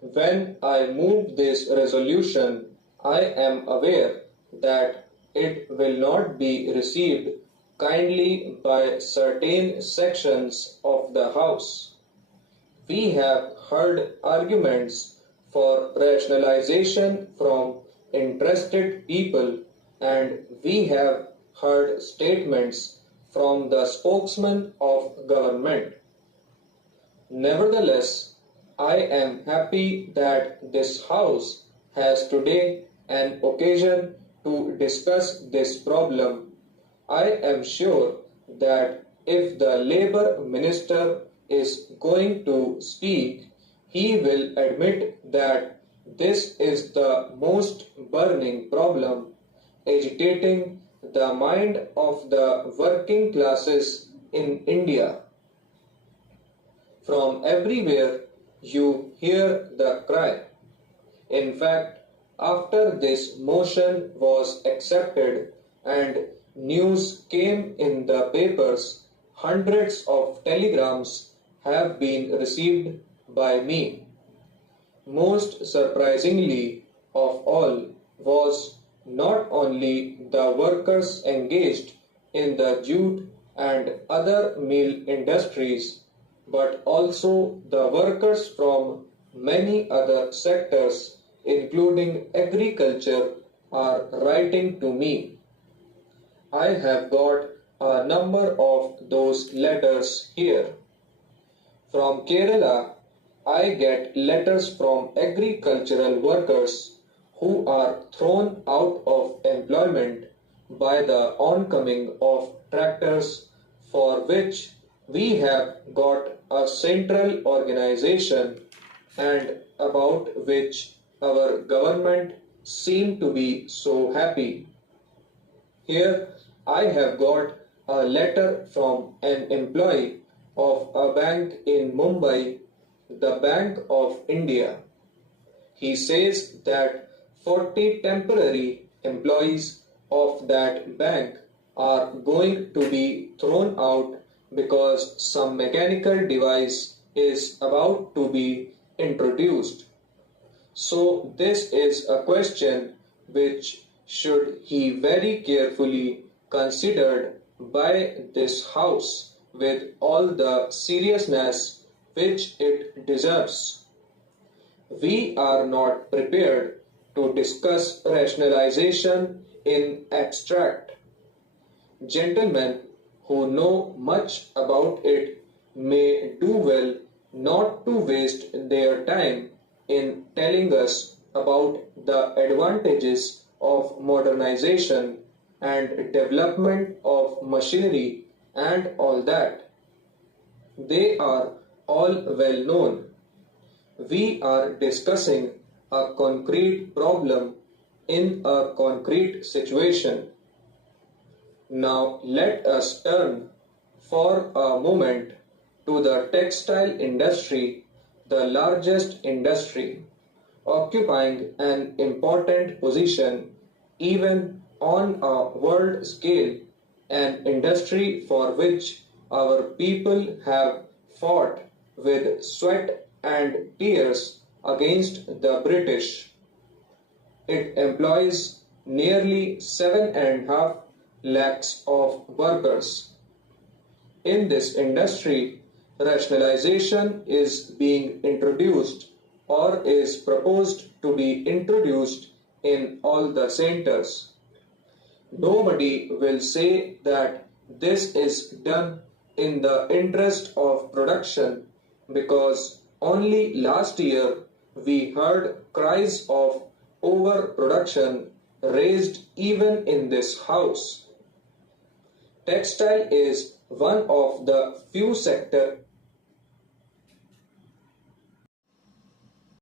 When I move this resolution, I am aware that it will not be received kindly by certain sections of the House. We have heard arguments for rationalization from interested people, and we have heard statements from the spokesman of government. Nevertheless, I am happy that this House has today an occasion to discuss this problem. I am sure that if the Labour Minister is going to speak, he will admit that this is the most burning problem agitating the mind of the working classes in India. From everywhere you hear the cry. In fact, after this motion was accepted and news came in the papers, hundreds of telegrams have been received by me. Most surprisingly of all was not only the workers engaged in the jute and other mill industries, but also the workers from many other sectors, including agriculture, are writing to me. I have got a number of those letters here. From Kerala, I get letters from agricultural workers who are thrown out of employment by the oncoming of tractors, for which we have got a central organization and about which our government seem to be so happy. Here I have got a letter from an employee of a bank in Mumbai, the Bank of India. He says that 40 temporary employees of that bank are going to be thrown out because some mechanical device is about to be introduced. So this is a question which should he very carefully considered by this House with all the seriousness which it deserves. We are not prepared to discuss rationalization in abstract. Gentlemen who know much about it may do well not to waste their time in telling us about the advantages of modernization and development of machinery and all that. They are all well known. We are discussing a concrete problem in a concrete situation. Now let us turn for a moment to the textile industry, the largest industry, occupying an important position even on a world scale, an industry for which our people have fought with sweat and tears against the British. It employs nearly 7.5 lakhs of workers. In this industry, rationalization is being introduced or is proposed to be introduced in all the centers. Nobody will say that this is done in the interest of production, because only last year we heard cries of overproduction raised even in this House. Textile is one of the few sectors